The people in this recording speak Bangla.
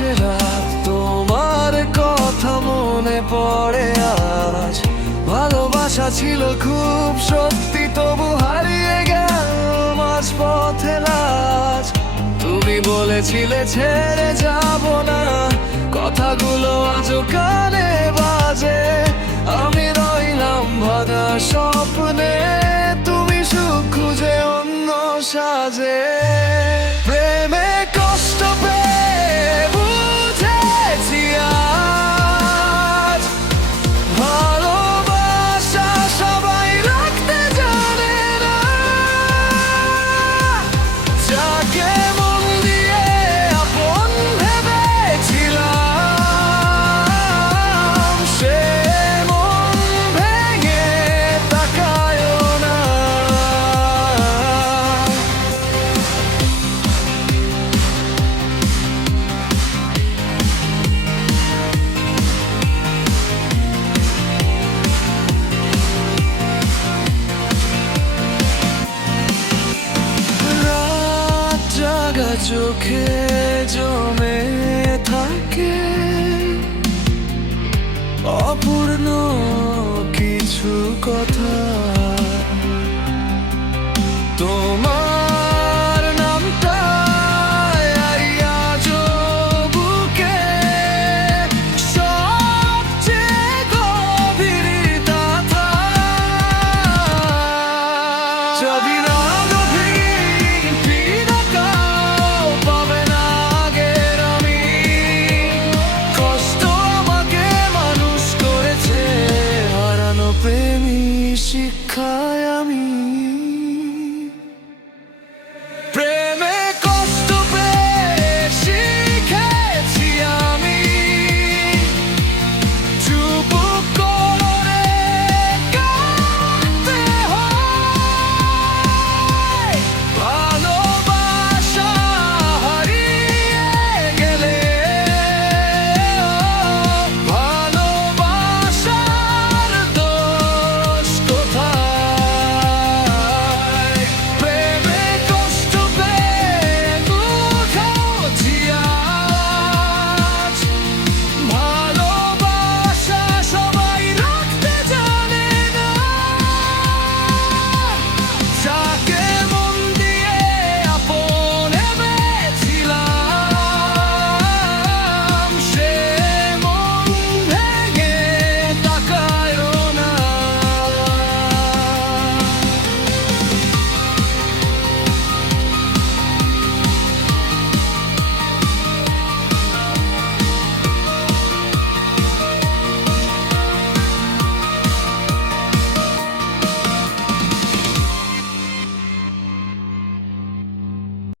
রাত, তোমার কথা মনে পড়ে আজ। ভালোবাসা ছিল খুব সত্যি, তবু হারিয়ে গেল মাঝ পথে লাজ। তুমি বলেছিলে ছেড়ে যাব না, কথাগুলো আজ কানে বাজে। আমি রইলাম ভাঙা স্বপ্নে, তুমি সুখ খুঁজে অন্য সাজে। চোখে জমে থাকে। অপূর্ণ কিছু কথা।